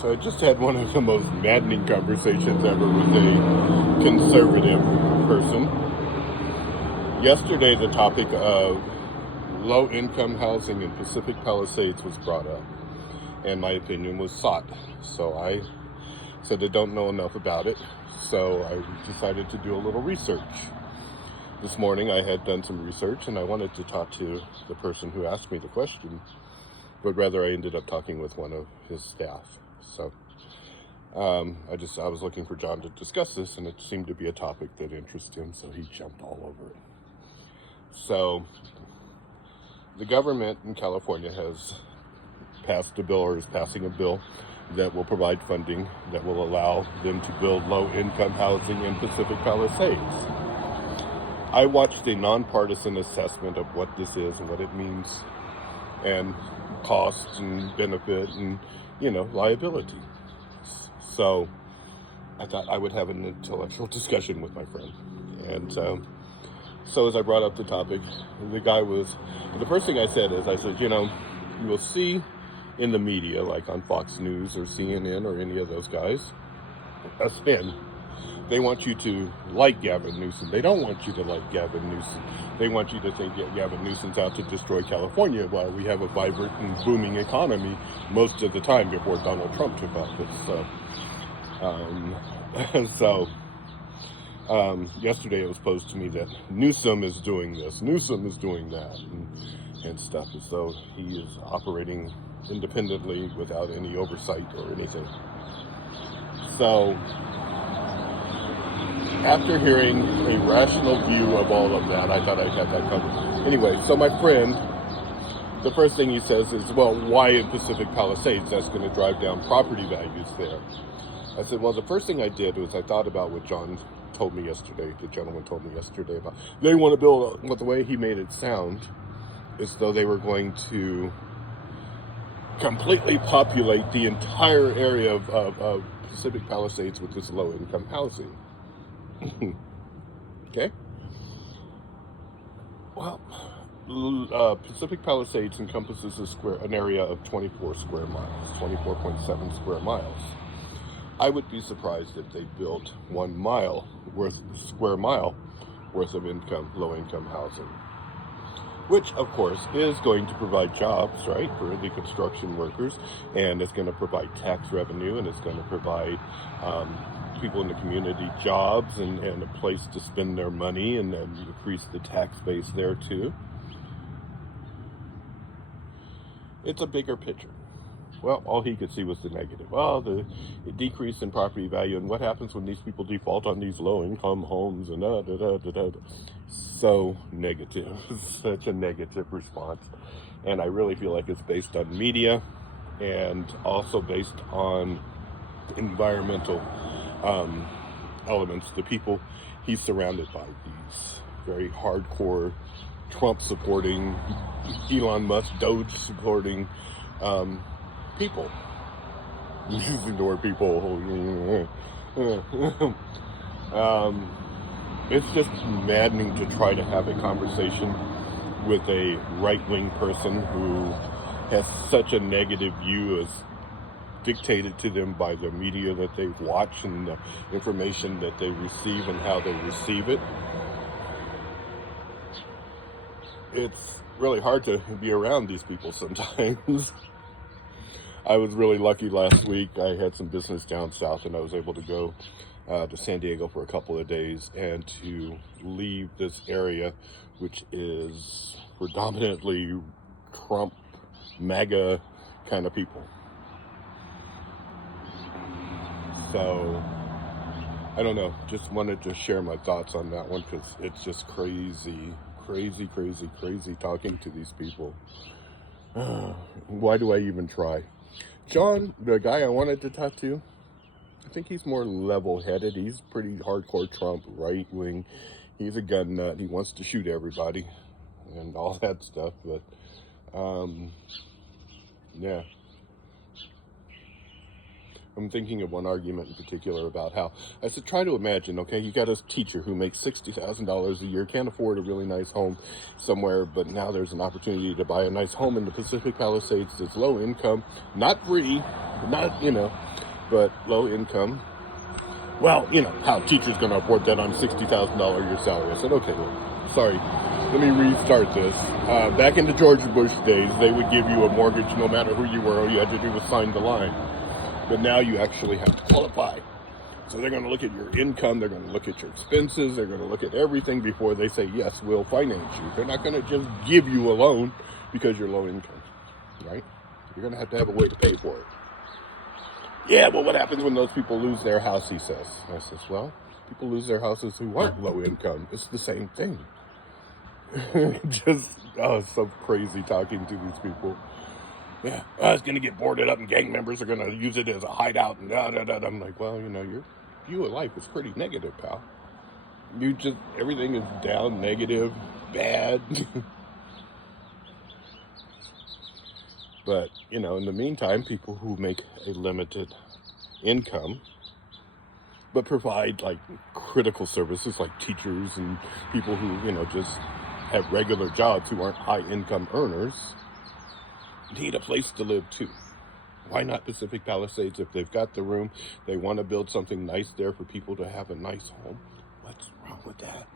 So I just had one of the most maddening conversations ever with a conservative person. Yesterday, the topic of low-income housing in Pacific Palisades was brought up, and my opinion was sought. So I said I don't know enough about it, so I decided to do a little research. This morning I had done some research, and I wanted to talk to the person who asked me the question, but rather I ended up talking with one of his staff. So I was looking for John to discuss this, and it seemed to be a topic that interested him, so he jumped all over it. So the government in California has passed a bill, or is passing a bill, that will provide funding that will allow them to build low-income housing in Pacific Palisades. I watched a nonpartisan assessment of what this is and what it means, and costs and benefit and, liability. So I thought I would have an intellectual discussion with my friend. And so as I brought up the topic, the first thing I said, you will see in the media, like on Fox News or CNN or any of those guys, a spin. They want you to like Gavin Newsom. They don't want you to like Gavin Newsom. They want you to think Gavin Newsom's out to destroy California while we have a vibrant and booming economy most of the time before Donald Trump took office. Yesterday it was posed to me that Newsom is doing this, Newsom is doing that, and stuff, as though he is operating independently without any oversight or anything. So after hearing a rational view of all of that, I thought I'd have that covered. Anyway, so my friend, the first thing he says is, well, why in Pacific Palisades? That's going to drive down property values there. I said, well, the first thing I did was I thought about what John told me yesterday, the gentleman told me yesterday about, they want to build, the way he made it sound, as though they were going to completely populate the entire area of Pacific Palisades with this low-income housing. Okay. Well, Pacific Palisades encompasses an area of 24 square miles, 24.7 square miles. I would be surprised if they built 1 square mile worth of low-income housing, which, of course, is going to provide jobs, right, for the construction workers, and it's going to provide tax revenue, and it's going to provide people in the community jobs and a place to spend their money, and increase the tax base there too. It's a bigger picture. Well, all he could see was the negative. Well, the decrease in property value, and what happens when these people default on these low-income homes, and so negative, such a negative response. And I really feel like it's based on media, and also based on environmental elements. The people he's surrounded by, these very hardcore Trump-supporting, Elon Musk, Doge-supporting people. Using the word people. It's just maddening to try to have a conversation with a right-wing person who has such a negative view as dictated to them by the media that they watch and the information that they receive and how they receive it. It's really hard to be around these people sometimes. I was really lucky last week. I had some business down south, and I was able to go to San Diego for a couple of days and to leave this area, which is predominantly Trump, MAGA kind of people. So, I don't know, just wanted to share my thoughts on that one, because it's just crazy talking to these people. Why do I even try? John, the guy I wanted to talk to, I think he's more level-headed. He's pretty hardcore Trump, right-wing. He's a gun nut. He wants to shoot everybody and all that stuff. But, yeah. I'm thinking of one argument in particular about how, I said, try to imagine, okay, you got a teacher who makes $60,000 a year, can't afford a really nice home somewhere, but now there's an opportunity to buy a nice home in the Pacific Palisades that's low income, not free, not, But low income, well, you know, how teachers going to afford that on $60,000 a year salary? I said, okay, look, sorry, let me restart this. Back in the George Bush days, they would give you a mortgage no matter who you were. All you had to do was sign the line. But now you actually have to qualify. So they're going to look at your income, they're going to look at your expenses, they're going to look at everything before they say, yes, we'll finance you. They're not going to just give you a loan because you're low income, right? You're going to have a way to pay for it. Yeah, but what happens when those people lose their house, he says. I says, well, people lose their houses who aren't low income. It's the same thing. Just, so crazy talking to these people. Yeah, it's going to get boarded up and gang members are going to use it as a hideout and da-da-da. I'm like, well, you know, your view of life is pretty negative, pal. Everything is down, negative, bad. But, you know, in the meantime, people who make a limited income but provide like critical services like teachers and people who, you know, just have regular jobs who aren't high income earners need a place to live too. Why not Pacific Palisades? If they've got the room, they want to build something nice there for people to have a nice home. What's wrong with that?